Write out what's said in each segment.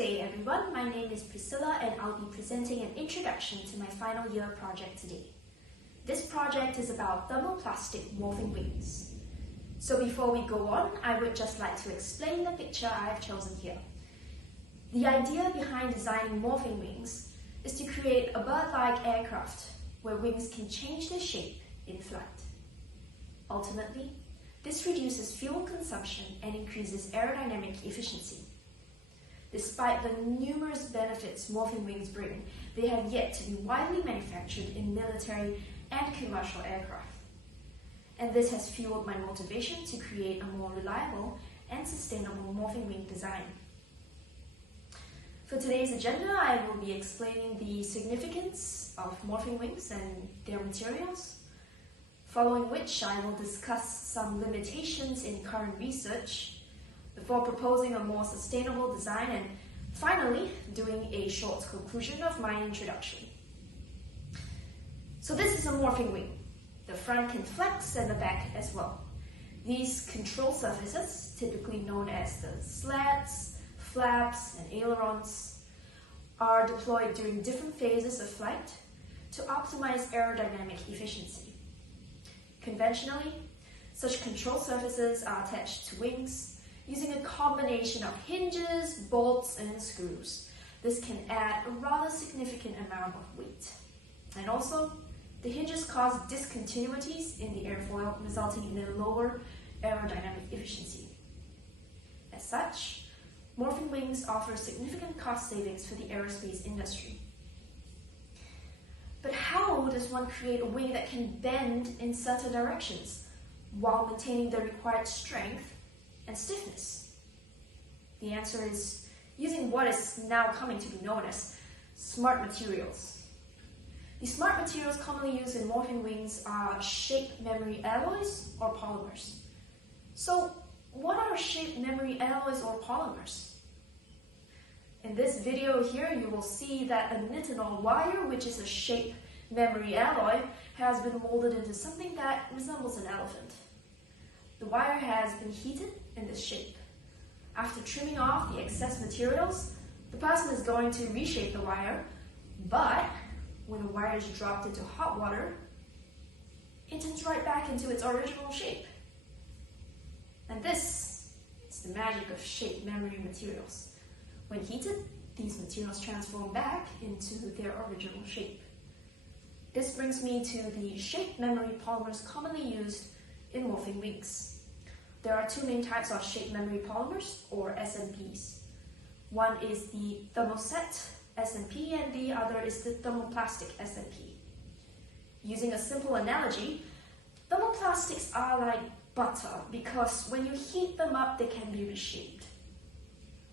day everyone, my name is Priscilla and I'll be presenting an introduction to my final year project today. This project is about thermoplastic morphing wings. So before we go on, I would just like to explain the picture I have chosen here. The idea behind designing morphing wings is to create a bird-like aircraft where wings can change their shape in flight. Ultimately, this reduces fuel consumption and increases aerodynamic efficiency. Despite the numerous benefits morphing wings bring, they have yet to be widely manufactured in military and commercial aircraft. And this has fueled my motivation to create a more reliable and sustainable morphing wing design. For today's agenda, I will be explaining the significance of morphing wings and their materials, following which I will discuss some limitations in current research, before proposing a more sustainable design, and finally doing a short conclusion of my introduction. So this is a morphing wing. The front can flex and the back as well. These control surfaces, typically known as the slats, flaps, and ailerons, are deployed during different phases of flight to optimize aerodynamic efficiency. Conventionally, such control surfaces are attached to wings using a combination of hinges, bolts, and screws. This can add a rather significant amount of weight. And also, the hinges cause discontinuities in the airfoil, resulting in a lower aerodynamic efficiency. As such, morphing wings offer significant cost savings for the aerospace industry. But how does one create a wing that can bend in certain directions while maintaining the required strength and stiffness? The answer is using what is now coming to be known as smart materials. The smart materials commonly used in morphing wings are shape memory alloys or polymers. So, what are shape memory alloys or polymers? In this video here, you will see that a nitinol wire, which is a shape memory alloy, has been molded into something that resembles an elephant. The wire has been heated in this shape. After trimming off the excess materials, the person is going to reshape the wire, but when the wire is dropped into hot water, it turns right back into its original shape. And this is the magic of shape memory materials. When heated, these materials transform back into their original shape. This brings me to the shape memory polymers commonly used in morphing wings. There are two main types of shape memory polymers, or SMPs. One is the thermoset SMP and the other is the thermoplastic SMP. Using a simple analogy, thermoplastics are like butter because when you heat them up, they can be reshaped.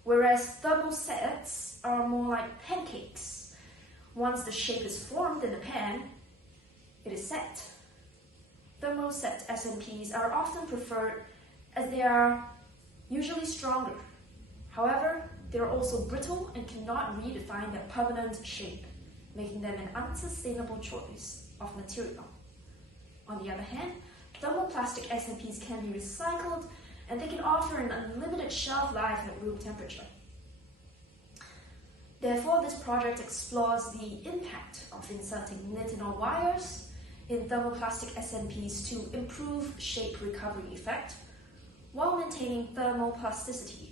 Whereas thermosets are more like pancakes. Once the shape is formed in the pan, it is set. Thermoset SMPs are often preferred as they are usually stronger. However, they are also brittle and cannot redefine their permanent shape, making them an unsustainable choice of material. On the other hand, thermoplastic SMPs can be recycled and they can offer an unlimited shelf life at room temperature. Therefore, this project explores the impact of inserting nitinol wires in thermoplastic SMPs to improve shape recovery effect while maintaining thermoplasticity.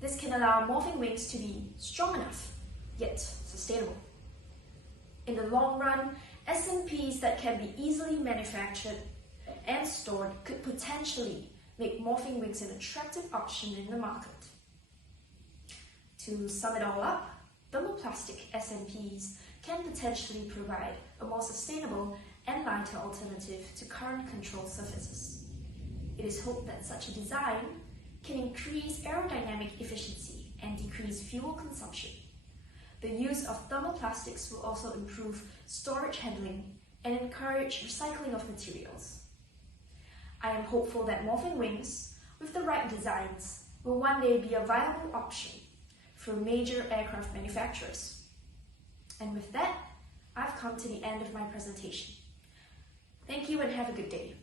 This can allow morphing wings to be strong enough, yet sustainable. In the long run, SMPs that can be easily manufactured and stored could potentially make morphing wings an attractive option in the market. To sum it all up, thermoplastic SMPs can potentially provide a more sustainable and lighter alternative to current control surfaces. It is hoped that such a design can increase aerodynamic efficiency and decrease fuel consumption. The use of thermoplastics will also improve storage handling and encourage recycling of materials. I am hopeful that morphing wings, with the right designs, will one day be a viable option for major aircraft manufacturers. And with that, I've come to the end of my presentation. Thank you and have a good day.